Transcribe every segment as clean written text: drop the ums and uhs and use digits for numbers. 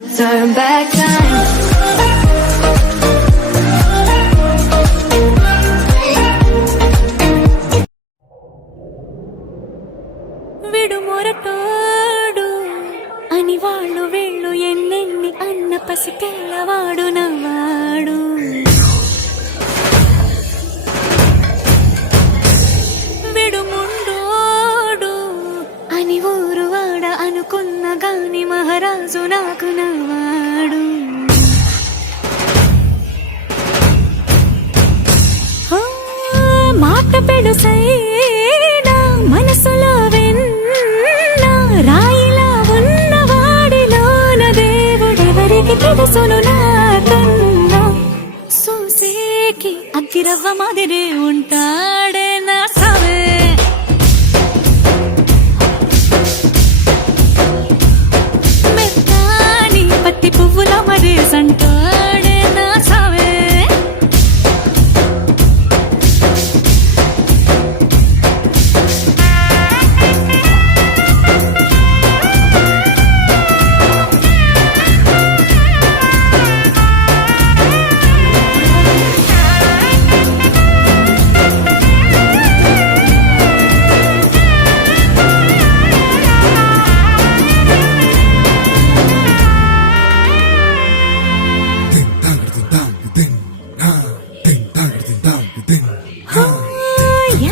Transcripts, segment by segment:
Turn back time. విడుమొరటోడు అని వాళ్ళు వీళ్ళు ఎన్నెన్ని అన్న పసిపిల్లవాడు నవ్వాడు. విడుముండోడు అని ఊరు వాడ అనుకున్న గాని మహారాజు నాకు నవ్వాడు. మాట పెడుసైనా మనసులో రాయిలా ఉన్నవాడిలోన దేవుడెవరికి తెలుసును నాకన్నా. సూసేకి అగ్గిరవ్వ మాదిరే ఉంటాడే నా సావే. మెత్తాని పత్తి పువ్వుల మరేసంటాడే నా సావే.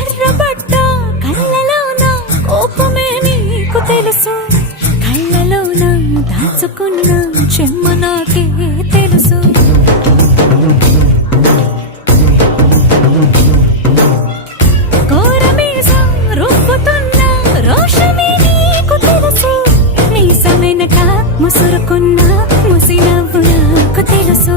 ఎర్రబడ్డ కళ్ళలోన కోపమే నీకు తెలుసు, కళ్ళలోన దాచుకున్న చెమ్మ నాకే తెలుసు. కోరమీసం రుబ్బుతున్న రోషమే నీకు తెలుసు, మీస వెనక ముసురుకున్న ముసి నవ్వు నాకు తెలుసు.